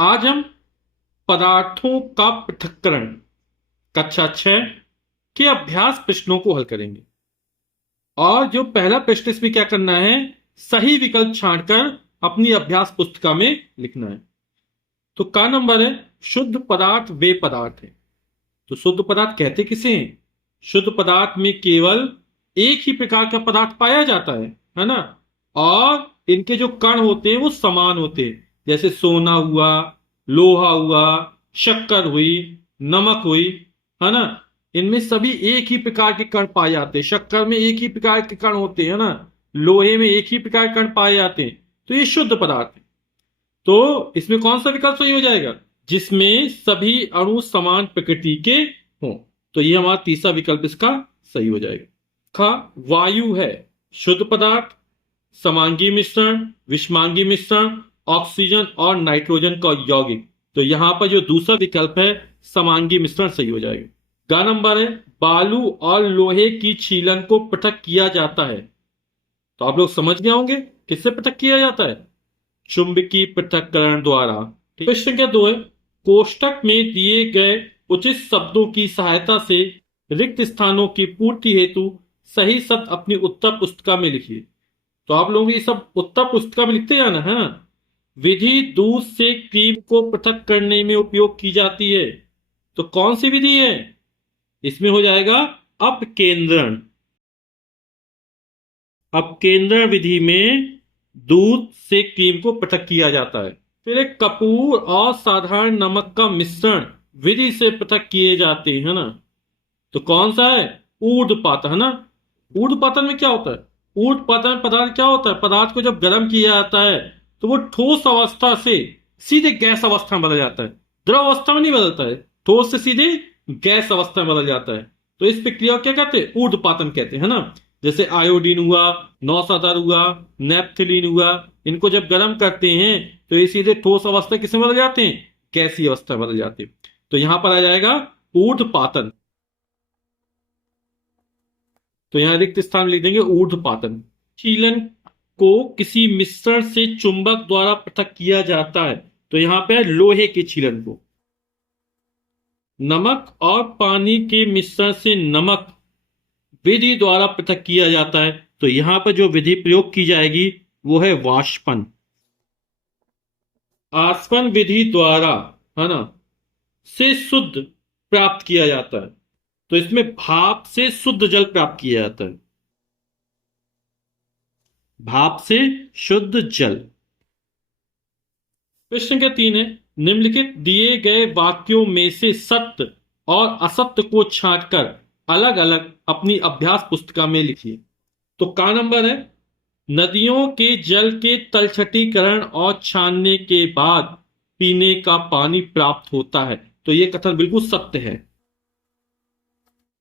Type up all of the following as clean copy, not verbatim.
आज हम पदार्थों का पृथक्करण कक्षा 6 के अभ्यास प्रश्नों को हल करेंगे। और जो पहला प्रश्न इसमें क्या करना है, सही विकल्प छांटकर अपनी अभ्यास पुस्तिका में लिखना है। तो का नंबर है, शुद्ध पदार्थ वे पदार्थ है। तो शुद्ध पदार्थ कहते किसे हैं? शुद्ध पदार्थ में केवल एक ही प्रकार का पदार्थ पाया जाता है ना। और इनके जो कण होते हैं वो समान होते हैं, जैसे सोना हुआ, लोहा हुआ, शक्कर हुई, नमक हुई, है ना। इनमें सभी एक ही प्रकार के कण पाए जाते हैं। शक्कर में एक ही प्रकार के कण होते हैं ना, लोहे में एक ही प्रकार के कण पाए जाते हैं। तो ये शुद्ध पदार्थ है। तो इसमें कौन सा विकल्प सही हो जाएगा? जिसमें सभी अणु समान प्रकृति के हों। तो ये हमारा तीसरा विकल्प इसका सही हो जाएगा। खा वायु है शुद्ध पदार्थ, समांगी मिश्रण, विषमांगी मिश्रण, ऑक्सीजन और नाइट्रोजन का यौगिक। तो यहां पर जो दूसरा विकल्प है समांगी मिश्रण सही हो जाएगा। गा नंबर है, बालू और लोहे की छीलन को पृथक किया जाता है। तो आप लोग समझ गए होंगे किससे पृथक किया जाता है? चुंबकीय पृथक्करण द्वारा। प्रश्न क्या 2 है, कोष्टक में दिए गए उचित शब्दों की सहायता से रिक्त स्थानों की पूर्ति हेतु सही शब्द अपनी उत्तर पुस्तिका में लिखिए। तो आप लोग ये सब उत्तर पुस्तिका में लिखते हैं ना। है विधि दूध से क्रीम को पृथक करने में उपयोग की जाती है। तो कौन सी विधि है? इसमें हो जाएगा अपकेंद्रण। अपकेंद्रण विधि में दूध से क्रीम को पृथक किया जाता है। फिर एक कपूर और साधारण नमक का मिश्रण विधि से पृथक किए जाते हैं ना। तो कौन सा है? ऊर्ध्वपातन, है ना। ऊर्ध्वपातन में क्या होता है? ऊर्ध्वपातन में पदार्थ क्या होता है, पदार्थ को जब गर्म किया जाता है तो वो ठोस अवस्था से सीधे गैस अवस्था में बदल जाता है। द्रव अवस्था में नहीं बदलता है, ठोस से सीधे गैस अवस्था में बदल जाता है। तो इस प्रक्रिया को क्या कहते हैं? ऊर्ध्वपातन कहते हैं, है ना। जैसे आयोडीन हुआ, नौशादर हुआ, नेप्थलीन हुआ, इनको जब गर्म करते हैं तो ये सीधे ठोस अवस्था किसमें बदल जाते हैं? गैसीय अवस्था में बदल जाते हैं। तो यहां पर आ जाएगा ऊर्ध्वपातन। तो यहां रिक्त स्थान लिख देंगे ऊर्ध्वपातन। शीलन को किसी मिश्रण से चुंबक द्वारा पृथक किया जाता है। तो यहां पे लोहे के छीलन को। नमक और पानी के मिश्रण से नमक विधि द्वारा पृथक किया जाता है। तो यहां पर जो विधि प्रयोग की जाएगी वो है वाष्पन। आसवन विधि द्वारा, है ना, से शुद्ध प्राप्त किया जाता है। तो इसमें भाप से शुद्ध जल प्राप्त किया जाता है। भाप से शुद्ध जल। प्रश्न के 3 है, निम्नलिखित दिए गए वाक्यों में से सत्य और असत्य को छांटकर अलग अलग अपनी अभ्यास पुस्तिका में लिखिए। तो का नंबर है, नदियों के जल के तलछटीकरण और छानने के बाद पीने का पानी प्राप्त होता है। तो यह कथन बिल्कुल सत्य है।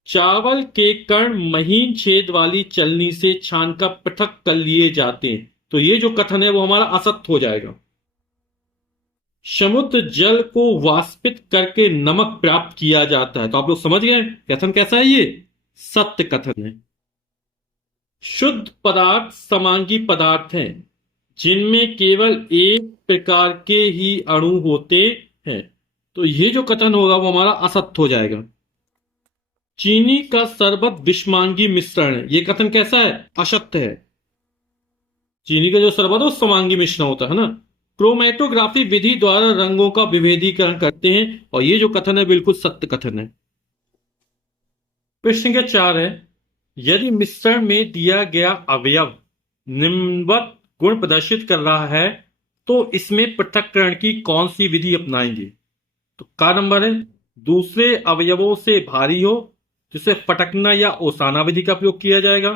चावल के कण महीन छेद वाली चलनी से छानकर पृथक कर लिए जाते हैं। तो ये जो कथन है वो हमारा असत्य हो जाएगा। समुद्र जल को वाष्पित करके नमक प्राप्त किया जाता है। तो आप लोग समझ गए कथन कैसा है, ये सत्य कथन है। शुद्ध पदार्थ समांगी पदार्थ हैं जिनमें केवल एक प्रकार के ही अणु होते हैं। तो ये जो कथन होगा वो हमारा असत्य हो जाएगा। चीनी का शरबत विषमांगी मिश्रण है, ये कथन कैसा है? असत्य है। चीनी का जो शरबत है वो समांगी मिश्रण होता है ना। क्रोमेटोग्राफी विधि द्वारा रंगों का विभेदीकरण करते हैं, और ये जो कथन है बिल्कुल सत्य कथन है। प्रश्न के 4 है, यदि मिश्रण में दिया गया अवयव निम्नवत गुण प्रदर्शित कर रहा है तो इसमें पृथक्करण की कौन सी विधि अपनाएंगे? तो का नंबर है, दूसरे अवयवों से भारी हो जिसे फटकना या ओसाना विधि का प्रयोग किया जाएगा।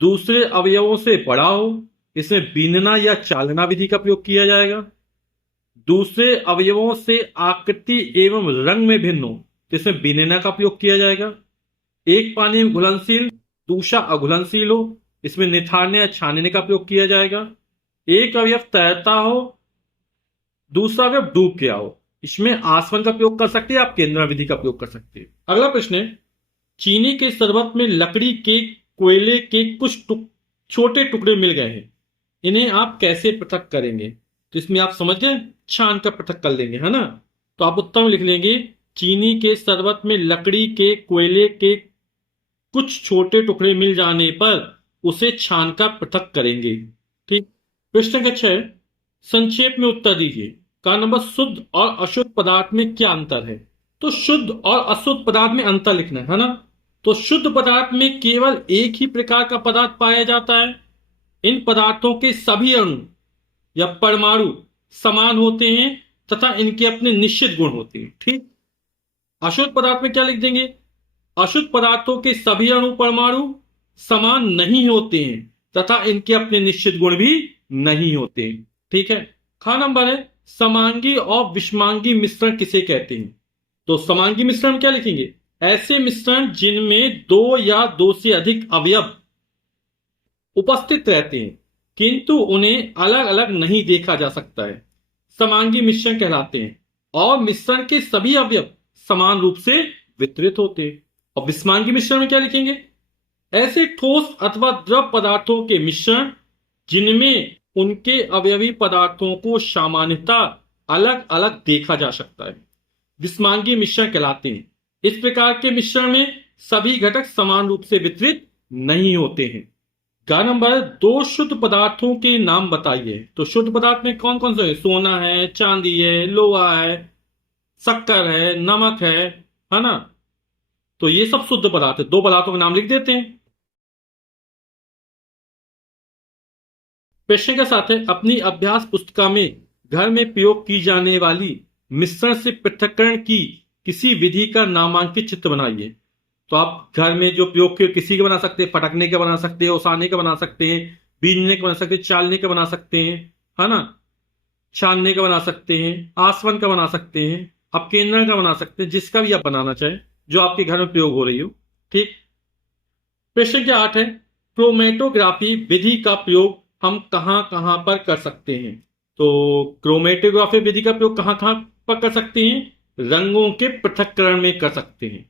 दूसरे अवयवों से बड़ा हो, इसमें बीनना या चालना विधि का प्रयोग किया जाएगा। दूसरे अवयवों से आकृति एवं रंग में भिन्न हो, इसमें बीनना का प्रयोग किया जाएगा। एक पानी में घुलनशील, दूसरा अघुलनशील हो, इसमें निथारने या छानने का प्रयोग किया जाएगा। एक अवयव तैरता हो, दूसरा अवयव डूब गया हो, इसमें आसवन का प्रयोग कर सकते हैं, आप केंद्र विधि का प्रयोग कर सकते हैं। अगला प्रश्न है, चीनी के शरबत में लकड़ी के कोयले के कुछ छोटे टुकड़े मिल गए हैं, इन्हें आप कैसे पृथक करेंगे? तो इसमें आप समझ गए, छान कर पृथक कर लेंगे, है ना। तो आप उत्तर में लिख लेंगे, चीनी के शरबत में लकड़ी के कोयले के कुछ छोटे टुकड़े मिल जाने पर उसे छान कर पृथक करेंगे। ठीक। प्रश्न का 6, संक्षेप में उत्तर दीजिए। का नंबर, शुद्ध और अशुद्ध पदार्थ में क्या अंतर है। तो शुद्ध और अशुद्ध पदार्थ में अंतर लिखना है ना। तो शुद्ध पदार्थ में केवल एक ही प्रकार का पदार्थ पाया जाता है। इन पदार्थों के सभी अणु या परमाणु समान होते हैं तथा इनके अपने निश्चित गुण होते हैं। ठीक। अशुद्ध पदार्थ में क्या लिख देंगे, अशुद्ध पदार्थों के सभी अणु परमाणु समान नहीं होते हैं तथा इनके अपने निश्चित गुण भी नहीं होते। ठीक है। खा नंबर है, समांगी और विषमांगी मिश्रण किसे कहते हैं। तो समांगी मिश्रण में क्या लिखेंगे, ऐसे मिश्रण जिनमें दो या दो से अधिक अवयव उपस्थित रहते हैं किंतु उन्हें अलग अलग नहीं देखा जा सकता है, समांगी मिश्रण कहलाते हैं। और मिश्रण के सभी अवयव समान रूप से वितरित होते हैं। और विषमांगी मिश्रण में क्या लिखेंगे, ऐसे ठोस अथवा द्रव पदार्थों के मिश्रण जिनमें उनके अवयवी पदार्थों को सामान्यतः अलग अलग देखा जा सकता है, विषमांगी मिश्रण कहलाते हैं। इस प्रकार के मिश्रण में सभी घटक समान रूप से वितरित नहीं होते हैं। गा नंबर, दो शुद्ध पदार्थों के नाम बताइए। तो शुद्ध पदार्थ में कौन कौन से है, सोना है, चांदी है, लोहा है, शक्कर है, नमक है ना। तो ये सब शुद्ध पदार्थ है। दो पदार्थों के नाम लिख देते हैं। प्रश्न के साथ है, अपनी अभ्यास पुस्तिका में घर में प्रयोग की जाने वाली मिश्रण से पृथक्करण की किसी विधि का नामांकित चित्र बनाइए। तो आप घर में जो प्रयोग के किसी के बना सकते हैं, फटकने का बना सकते हैं, ओसाने का बना सकते हैं, बीनने का बना सकते हैं, चालने का बना सकते हैं, है ना, छानने का बना सकते हैं, आसवन का बना सकते हैं, आप केंद्र का बना सकते हैं, जिसका भी आप बनाना चाहें जो आपके घर में प्रयोग हो रही हो। ठीक। प्रश्न क्या 8 है, क्रोमेटोग्राफी विधि का प्रयोग हम कहां कहां पर कर सकते हैं। तो क्रोमेटोग्राफी विधि का प्रयोग कहां कहां पर कर सकते हैं, रंगों के पृथक्करण में कर सकते हैं।